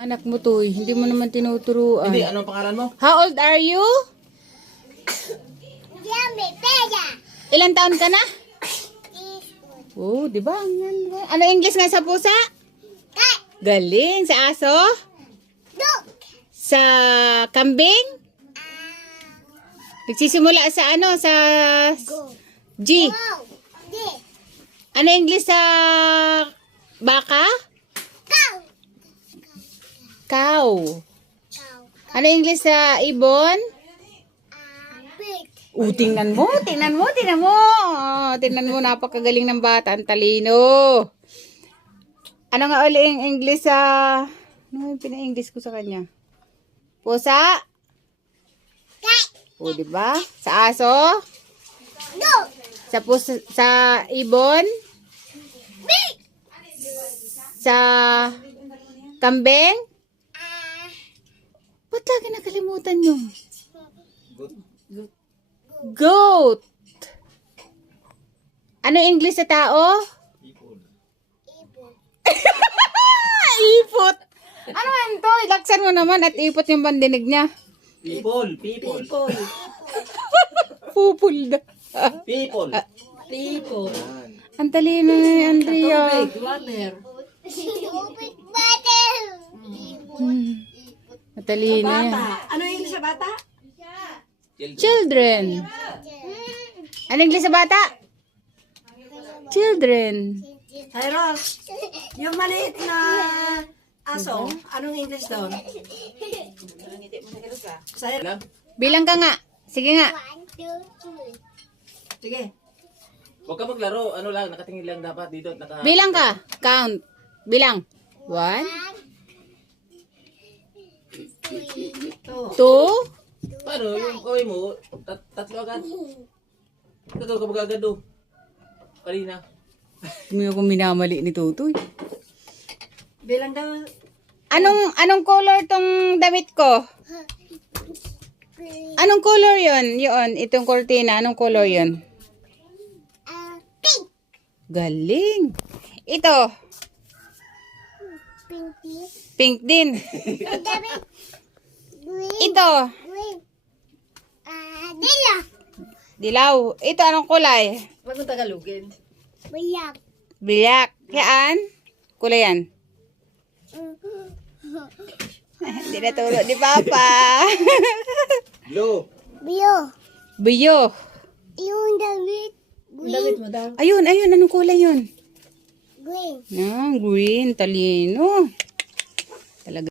Anak mo to, hindi mo naman tinuturuan. Hindi, anong pangalan mo? How old are you? Ilan taon ka na? Oh, di ba? Ano English nga sa pusa? Galing. Sa aso? Sa kambing? Nagsisimula sa ano? Sa G. Ano English sa baka? Cow. Ano English sa ibon? Tingnan mo, tingnan mo, tingnan mo. Tingnan mo, napakagaling ng bata. Ang talino. Ano nga uli yung English sa... Ano yung pina-English ko sa kanya? Pusa? O, diba? Sa aso? Sa pusa, sa ibon? Sa kambing? Ba't lagi nakalimutan nyo? Goat. Ano English sa tao? Ipot. Ano yan to? Ilaksan mo naman at ipot yung pandinig niya. People. Pupul da. People. Ang talino na ni Andrea. Matalino yan. Ano yung English sa bata? Children. Ano English sa bata? Children. Hyros, yung maliit na aso, anong English doon? Lang? Bilang ka nga. Sige nga. Sige. Huwag ka maglaro. Ano lang, nakatingin lang dapat dito. Bilang ka. Count. Bilang. 1, 2. Paano? Yung kaway mo, tatlo agad. Tatlo ka magagad do. Kanina. Hindi ako minamali ni Tutoy. Bilang daw, Anong color tong damit ko? Anong color yon? Yun, itong cortina. Anong color yon? Pink. Galing. Ito. Pinky. Pink din. Damit. Green. Ito. Green. Dila. Dilaw. Ito, anong kulay? wag mo Tagalogin. Bayak. Black. Yan. Kulay yan. Hindi natulog ni Papa. Blue. Bio. Biyo. Yung damit. Damit mo daw. Ayun. Anong kulay yun? Green. Green. Talino.